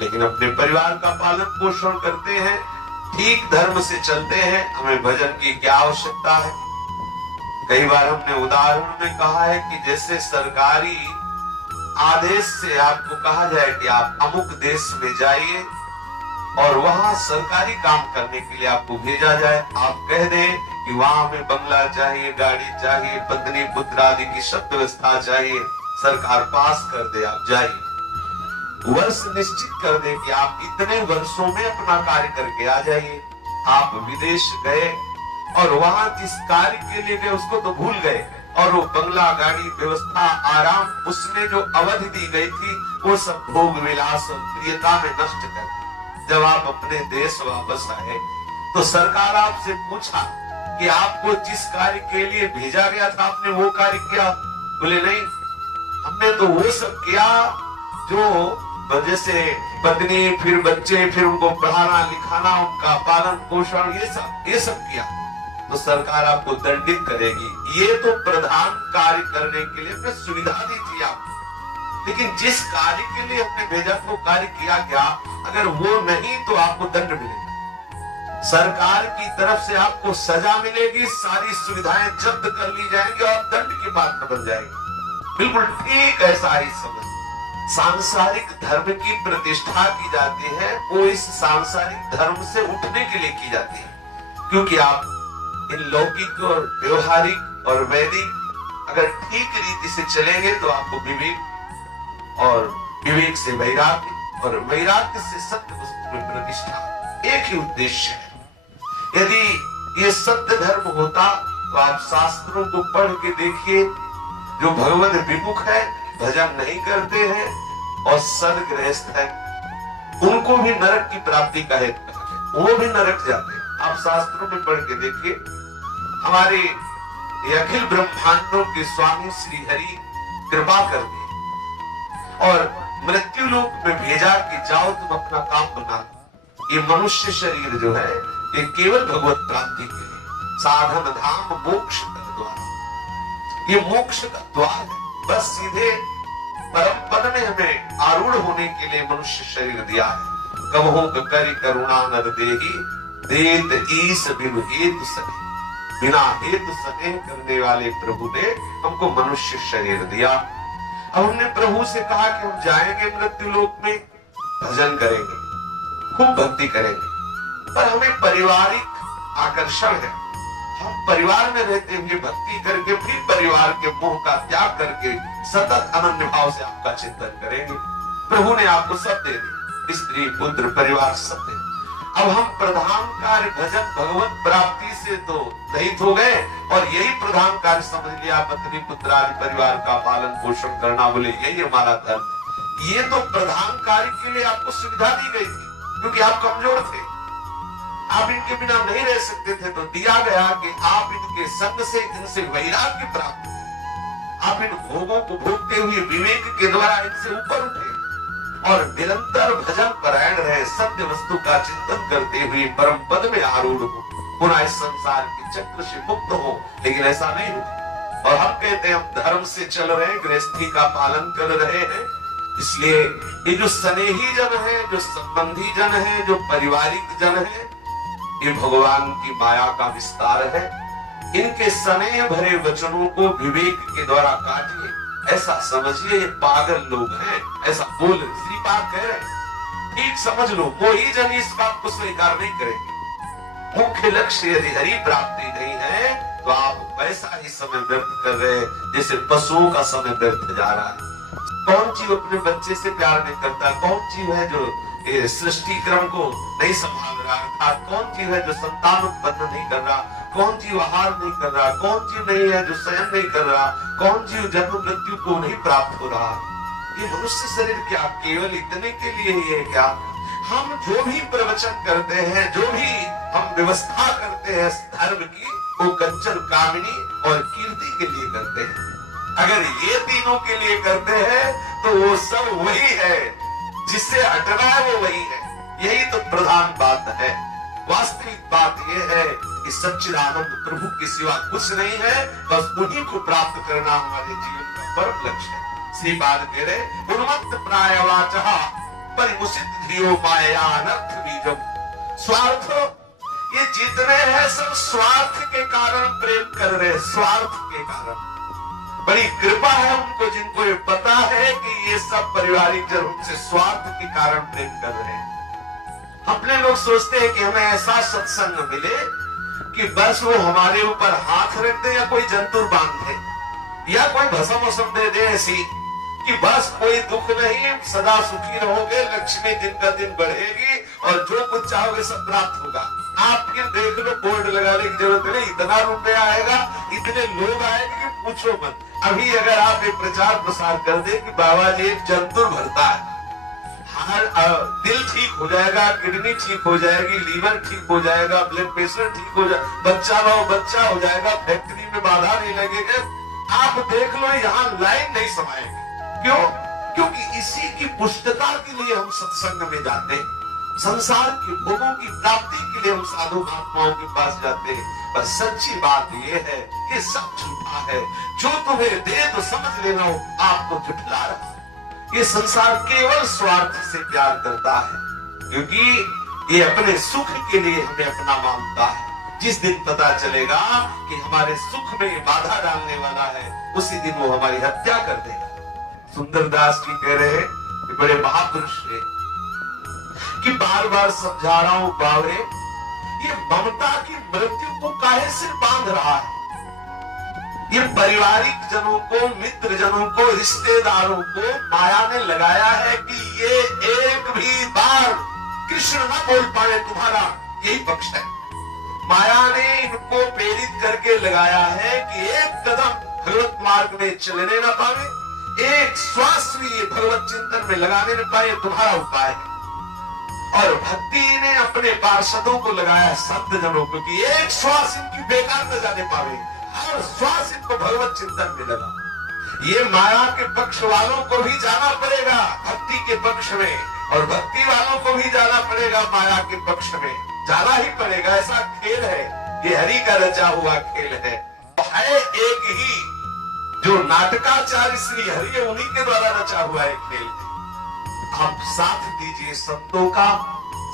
लेकिन अपने परिवार का पालन पोषण करते हैं, ठीक धर्म से चलते हैं, हमें भजन की क्या आवश्यकता है। कई बार हमने उदाहरण में कहा है कि जैसे सरकारी आदेश से आपको कहा जाए कि आप अमुक देश में जाइए और वहां सरकारी काम करने के लिए आपको भेजा जाए, आप कह दें कि वहां हमें बंगला चाहिए, गाड़ी चाहिए, पत्नी पुत्र आदि की सब व्यवस्था चाहिए, सरकार पास कर दे, आप जाइए। वर्ष निश्चित कर दे कि आप इतने वर्षों में अपना कार्य करके आ जाइए। आप विदेश गए और वहां जिस कार्य के लिए गए उसको तो भूल गए, और वो बंगला, गाड़ी, व्यवस्था, आराम, उसमें जो अवधि दी गई थी वो सब भोग विलास और प्रियता में नष्ट कर। जब आप अपने देश वापस आए तो सरकार आपसे पूछा कि आपको जिस कार्य के लिए भेजा गया था आपने वो कार्य किया? बोले नहीं, हमने तो वो सब किया जो जैसे पत्नी, फिर बच्चे, फिर उनको पढ़ाना लिखाना, उनका पालन पोषण, ये सब किया। तो सरकार आपको दंडित करेगी। ये तो प्रधान कार्य करने के लिए हमने सुविधा दी थी आपको, लेकिन जिस कार्य के लिए हमने भेजा तो कार्य किया क्या? अगर वो नहीं तो आपको दंड मिलेगा, सरकार की तरफ से आपको सजा मिलेगी, सारी सुविधाएं जब्त कर ली जाएंगी और दंड की बात बन जाएगी। बिल्कुल ठीक ऐसा ही समझ। सांसारिक धर्म की प्रतिष्ठा की जाती है, वो इस सांसारिक धर्म से उठने के लिए की जाती है, क्योंकि आप इन लौकिक और व्यवहारिक और वैदिक अगर ठीक रीति से चलेंगे तो आपको विवेक, और विवेक से वैराग्य, और वैराग्य से सत्य वस्तु में प्रतिष्ठा, एक ही उद्देश्य है। यदि ये सत्य धर्म होता तो आप शास्त्रों को पढ़ के देखिए, जो भगवत विमुख है, भजन नहीं करते हैं और सदगृहस्थ है, उनको भी नरक की प्राप्ति का हेतु है, वो भी नरक जाते हैं। आप शास्त्रों में पढ़ के देखिए, हमारे ये अखिल ब्रह्मांडों के स्वामी श्री हरि कृपा कर दिए और मृत्यु लोक में भेजा कि जाओ तुम अपना काम बना। ये मनुष्य शरीर जो है ये केवल भगवत प्राप्ति के लिए, साधन धाम मोक्ष का द्वार, ये मोक्ष का द्वार है। बस सीधे परम पद में हमें आरूढ़ होने के लिए मनुष्य शरीर दिया है। कबहू करि करुणा नर देही, देत ईस बिनु हेतु सने, बिना हेतु सने करने वाले प्रभु ने हमको मनुष्य शरीर दिया। अब हमने प्रभु से कहा कि हम जाएंगे मृत्यु लोक में, भजन करेंगे, खूब भक्ति करेंगे, पर हमें पारिवारिक आकर्षण है। हम परिवार में रहते हुए भक्ति करके फिर परिवार के मोह का त्याग करके सतत अनन्य भाव से आपका चिंतन करेंगे। प्रभु ने आपको सब दे दी, स्त्री, पुत्र, परिवार सब दे। अब हम प्रधान कार्य भजन भगवत प्राप्ति से तो रहित हो गए, और यही प्रधान कार्य समझ लिया, पत्नी पुत्र आदि परिवार का पालन पोषण करना, बोले यही हमारा धर्म। ये तो प्रधान कार्य के लिए आपको सुविधा दी गई थी, क्योंकि आप कमजोर थे, आप इनके बिना नहीं रह सकते थे, तो दिया गया कि आप इनके संग से, इनसे वैराग्य प्राप्त करें। आप इन भोगों को भोगते हुए विवेक के द्वारा इनसे ऊपर उठे और निरंतर भजन परायण रहे, सत्य वस्तु का चिंतन करते हुए परम पद में आरूढ़ हो, पुनः इस संसार के चक्र से मुक्त हो। लेकिन ऐसा नहीं हुआ, और हम कहते हैं हम धर्म से चल रहे हैं, गृहस्थी का पालन कर रहे हैं। इसलिए ये जो स्नेही जन है, जो संबंधी जन है, जो पारिवारिक जन है, ये भगवान की माया का विस्तार है। इनके स्नेह भरे वचनों को विवेक के द्वारा काटिए, ऐसा समझिए ये पागल लोग हैं, ऐसा बोल श्रीपाद कह रहे। ठीक समझ लो, कोई जन इस बात को स्वीकार नहीं करेंगे। मुख्य लक्ष्य यदि हरि प्राप्ति नहीं है तो आप वैसा ही समय व्यर्थ कर रहे हैं जैसे पशुओं का समय व्यर्थ जा रहा है। कौन जीव अपने बच्चे से प्यार नहीं करता? कौन जीव है जो सृष्टि क्रम को नहीं संभाल रहा, अर्थात कौन जीव है जो संतान उत्पन्न नहीं कर रहा, कौन जीव आहार नहीं कर रहा, कौन जीव नहीं है जो शयन नहीं कर रहा, कौन जीव जन्म मृत्यु को नहीं प्राप्त हो रहा? ये मनुष्य शरीर क्या केवल इतने के लिए ही है क्या? हम जो भी प्रवचन करते हैं, जो भी हम व्यवस्था करते हैं धर्म की, वो कंचन कामिनी और कीर्ति के लिए करते हैं। अगर ये तीनों के लिए करते हैं तो वो सब वही है, जिससे हटना है वो वही है। यही तो प्रधान बात है। वास्तविक बात यह है कि सच्चिदानंद प्रभु के सिवा कुछ नहीं है, बस उन्हीं को प्राप्त करना हमारे जीवन का परम लक्ष्य है। श्रीपाद कह रहे उन्मत्त प्राय वाचः परिमुसित धियो माया अनर्थ बीजम। स्वार्थ, ये जितने हैं सब स्वार्थ के कारण प्रेम कर रहे हैं, स्वार्थ के कारण। बड़ी कृपा है उनको जिनको ये पता है कि ये सब पारिवारिक जन उनसे स्वार्थ के कारण प्रेम कर रहे हैं। अपने लोग सोचते हैं कि हमें ऐसा सत्संग मिले कि बस वो हमारे ऊपर हाथ रख दे या कोई जंतुर बांध दे या कोई भस्म वसम दे दे, ऐसी कि बस कोई दुख नहीं, सदा सुखी रहोगे, लक्ष्मी दिन का दिन बढ़ेगी और जो कुछ चाहोगे सब प्राप्त होगा। आप फिर देख लो, बोर्ड लगाने की जरूरत नहीं, इतना रुपया आएगा, इतने लोग आएंगे कि पूछो मत। अभी अगर आप एक प्रचार प्रसार कर दे कि बाबा जी एक जंतुर भरता है, दिल ठीक हो जाएगा, किडनी ठीक हो जाएगी, लीवर ठीक हो जाएगा, ब्लड प्रेशर ठीक हो जाएगा, बच्चा हो जाएगा, फैक्ट्री में बाधा नहीं लगेगा, आप देख लो यहाँ लाइन नहीं समाएगी। क्यों? क्योंकि इसी की पुष्टता के लिए हम सत्संग में जाते हैं, संसार के भोगों की प्राप्ति के लिए हम साधु महात्माओं के पास जाते हैं। पर सच्ची बात यह है, ये सब झूठा है। जो तुम्हें दे तो समझ लेना आपको झुठला रहा है। ये संसार केवल स्वार्थ से प्यार करता है, क्योंकि ये अपने सुख के लिए हमें अपना मानता है। जिस दिन पता चलेगा कि हमारे सुख में बाधा डालने वाला है, उसी दिन वो हमारी हत्या कर देगा। सुंदरदास जी कह रहे हैं कि बड़े महापुरुष है कि बार बार समझा रहा हूं बावरे, ये ममता की मृत्यु को काहे सिर बांध रहा है। ये पारिवारिक जनों को, मित्र जनों को, रिश्तेदारों को माया ने लगाया है कि ये एक भी बार कृष्ण न बोल पाए, तुम्हारा यही पक्ष है। माया ने इनको प्रेरित करके लगाया है कि एक कदम भगवत मार्ग में चलने न पावे, एक श्वास भी ये भगवत चिंतन में लगाने न पाए, तुम्हारा उपाय है। और भक्ति ने अपने पार्षदों को लगाया, संत जनों को, कि एक श्वास इनकी बेकार न जाने पावे, हर श्वास इनको भगवत चिंतन में लगा। ये माया के पक्ष वालों को भी जाना पड़ेगा भक्ति के पक्ष में, और भक्ति वालों को भी जाना पड़ेगा माया के पक्ष में, जाना ही पड़ेगा। ऐसा खेल है, ये हरि का रचा हुआ खेल है एक ही, जो नाटकाचार्य श्री हरि है उन्हीं के द्वारा रचा हुआ एक खेल है। आप साथ दीजिए संतों का,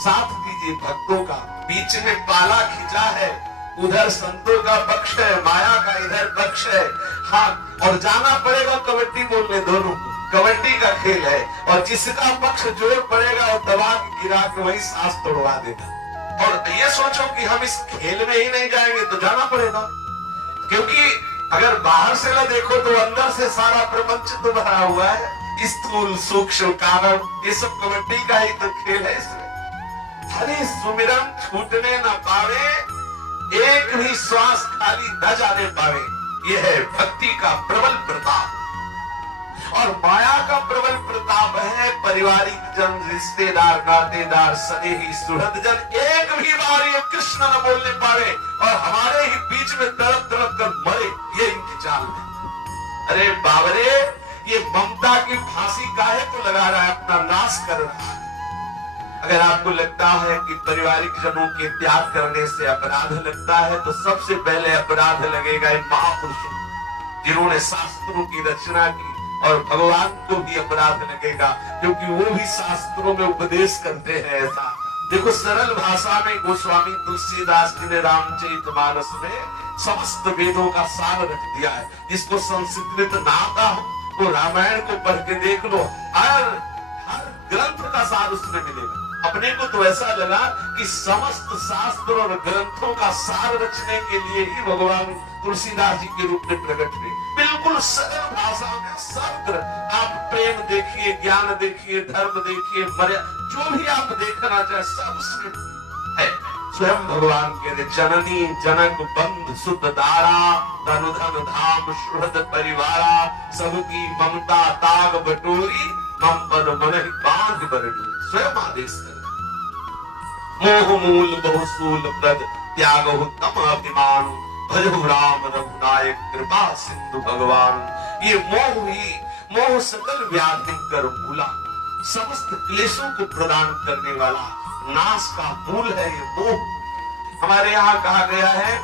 साथ दीजिए भक्तों का। बीच में पाला खिंचा है, उधर संतों का पक्ष है, माया का इधर पक्ष है। हाँ, और जाना पड़ेगा कबड्डी बोलने दोनों को, कबड्डी का खेल है। और जिसका पक्ष जोर पड़ेगा और दबा के गिरा के वही सांस तोड़वा देगा। और ये सोचो कि हम इस खेल में ही नहीं जाएंगे तो जाना पड़ेगा, क्योंकि अगर बाहर से न देखो तो अंदर से सारा प्रपंच तो भरा हुआ है, स्थूल सूक्ष्म कारण, ये सब कबड्डी का ही तो खेल है। इसमें हरि सुमिरन छूटने न पावे, एक भी श्वास खाली न जाने पावे, यह है भक्ति का प्रबल प्रताप। और माया का प्रबल प्रताप है पारिवारिक जन, रिश्तेदार, नातेदार, स्नेही, सुहृद जन एक भी बार ये कृष्ण न बोलने पावे और हमारे ही बीच में तड़प तड़प कर मरे, ये इनकी चाल है। अरे बाबरे, ये ममता की फांसी काहे को लगा रहा है, अपना नाश कर रहा है। अगर आपको लगता है कि पारिवारिक जनों के त्याग करने से अपराध लगता है, तो सबसे पहले अपराध लगेगा इन महापुरुषों जिन्होंने शास्त्रों की रचना की, और भगवान को भी अपराध लगेगा, क्योंकि वो भी शास्त्रों में उपदेश करते हैं। ऐसा देखो, सरल भाषा में गोस्वामी तुलसीदास जी ने रामचरितमानस में समस्त वेदों का सार रख दिया है। जिसको संस्कृत ना आता हो वो रामायण को पढ़ के देख लो, हर ग्रंथ का सार उसमें मिलेगा। अपने को तो ऐसा लगा कि समस्त शास्त्र और ग्रंथों का सार रचने के लिए ही भगवान तुलसीदास जी के रूप में प्रकट हुए। बिल्कुल सरल भाषा में शब्द, आप प्रेम देखिए, ज्ञान देखिए, धर्म देखिए, मर्यादा, जो भी आप देखना चाहे सब उसमें है। स्वयं भगवान के जननी जनक बंध सुत दारा, धनु धन धाम सुहृद परिवारा, सबकी ममता ताग बटोरी, मम पद मन बांध बरनी। स्वयं आदेश कर, मोह मूल बहुसूल प्रद, त्याग तम अभिमान, भजो राम रघुनायक कृपा सिंधु भगवान। ये मोह ही, मोह सकल व्याधि कर मूला, समस्त क्लेशों को प्रदान करने वाला नाश का मूल है ये मोह। हमारे यहाँ कहा गया है,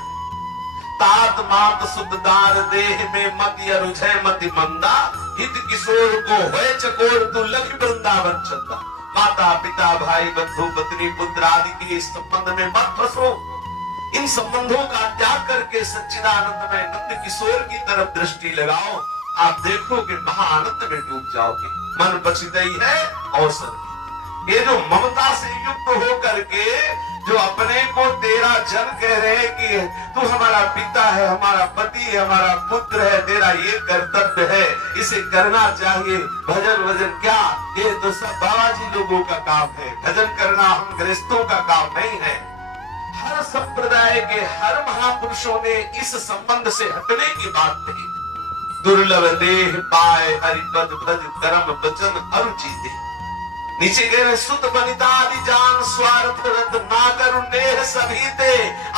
तात मात सुतदार देह में मति अरुझय मति मंदा, हित किशोर को होए चकोर तू लखी वृंदावन चंदा। माता पिता भाई बंधु पत्नी पुत्र आदि के इस संबंध में मत फंसो। इन संबंधों का त्याग करके सच्चिदानंद में नंद किशोर की तरफ दृष्टि लगाओ, आप देखोगे महाआनंद में डूब जाओगे। मन बचितई है अवसर। ये जो ममता से युक्त होकर के जो अपने को तेरा जन कह रहे हैं कि तू हमारा पिता है, हमारा पति है, हमारा पुत्र है, तेरा ये कर्तव्य है, इसे करना चाहिए। भजन वजन क्या, ये तो सब बाबाजी लोगों का काम है। भजन करना हम गृहस्थों का काम नहीं है। हर संप्रदाय के हर महापुरुषों ने इस संबंध से हटने की बात कही। दुर्लभ देह पाए हरिपद भज कर्म वचन अरुचि दे। नीचे कह रहे सुत बनिता आदि जान स्वार्थ रत ना करुण नेह सभी ते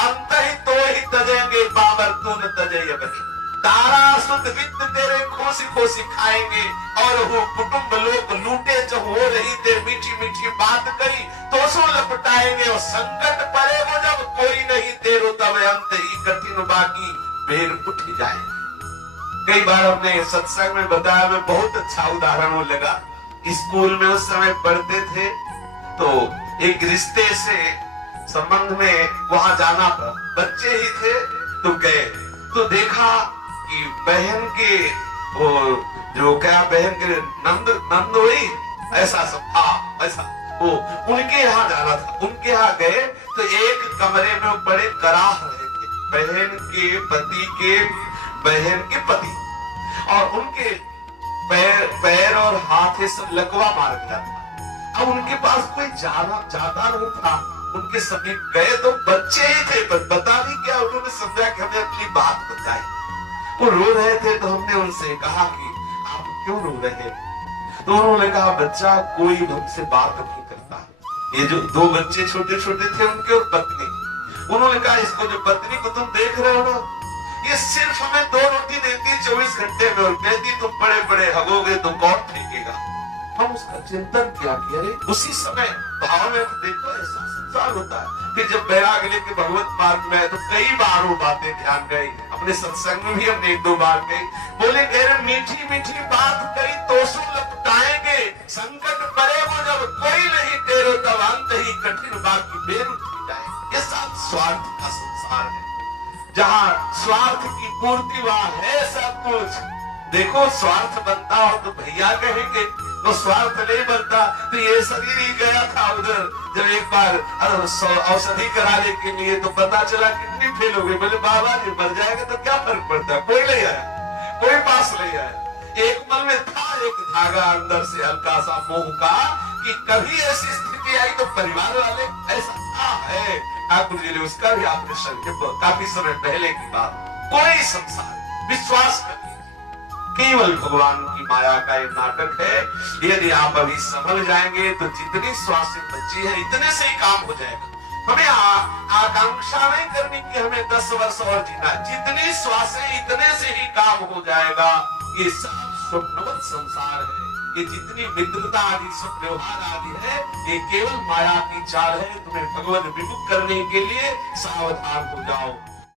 अंत ही तो ही तजेंगे बाबर तू न तजय बने। तारा सुत वित्त तेरे खोसी खोसी खाएंगे और वो कुटुंब लोग लूटे जो हो रही थे मीठी मीठी बात कही तो सो लपटाएंगे और संकट पड़े वो जब कोई नहीं तेरो तब अंत ही कठिन बाकी बेर उठ जाए। कई बार हमने सत्संग में बताया, मैं बहुत अच्छा उदाहरण वो लगा। स्कूल में उस समय पढ़ते थे तो एक रिश्ते से संबंध में वहां जाना पड़ा, बच्चे ही थे तो गए तो देखा कि बहन के वो जो क्या बहन के नंद हुई ऐसा सब था, ऐसा वो उनके यहाँ जाना था। उनके यहाँ गए तो एक कमरे में बड़े कराह रहे थे, बहन के पति के बहन के पति, और उनके पैर और हाथ सब लकवा मार गया था। अब उनके पास कोई जाता नहीं था, उनके समीप गए तो बच्चे ही थे पर पता नहीं क्या उन्होंने समझा कि हमें अपनी बात बताई। वो रो रहे थे तो हमने उनसे कहा कि आप क्यों रो रहे हैं? तो उन्होंने कहा बच्चा कोई हमसे बात नहीं करता। ये जो दो बच्चे छोटे छोटे थे उनके और पत्नी, उन्होंने कहा इसको जो पत्नी को तुम देख रहे हो ना, ये सिर्फ हमें 2 रोटी देती 24 घंटे में और कहती तुम बड़े बड़े हगोगे तो कौन फेंकेगा। हम उसका चिंतन किया कि अरे उसी समय भाव में देखो ऐसा संसार होता है। फिर जब बैराग लेके भगवत मार्ग में तो कई बार वो बातें ध्यान गई, अपने सत्संग में भी हमने 1-2 बार गई। बोले कह मीठी मीठी बात कही तो सो लपटाएंगे, संकट पड़े वो जब कोई नहीं तेरो तब अंत ही कठिन बाकी बेर उठ जाए। ये सब स्वार्थ का संसार है, जहां स्वार्थ की पूर्ति वहां है सब कुछ। देखो स्वार्थ बनता हो तो भैया कहेंगे, तो स्वार्थ नहीं बनता तो ये शरीर ही गया था उधर। जब एक बार औषधि कराने के लिए तो पता चला किडनी फेल हो गई। बोले बाबा जी मर जाएगा तो क्या फर्क पड़ता है, कोई नहीं आया, कोई पास नहीं आया। एक मन में था एक धागा अंदर से हल्का सा मोह का कि कभी ऐसी स्थिति आई तो परिवार वाले ऐसा है। ठाकुर जी ने उसका भी ऑपरेशन किया काफी समय पहले की बात। कोई संसार विश्वास करिए, केवल भगवान की माया का ये नाटक है। यदि आप अभी समझ जाएंगे तो जितनी श्वासें बची है इतने से ही काम हो जाएगा। हमें आकांक्षा नहीं करनी कि हमें 10 वर्ष और जीना, जितनी श्वासें इतने से ही काम हो जाएगा। ये सब स्वप्नवत संसार है, ये जितनी मित्रता आदि सब व्यवहार आदि है ये केवल माया की चाल है। तुम्हें भगवान विमुख करने के लिए सावधान हो जाओ।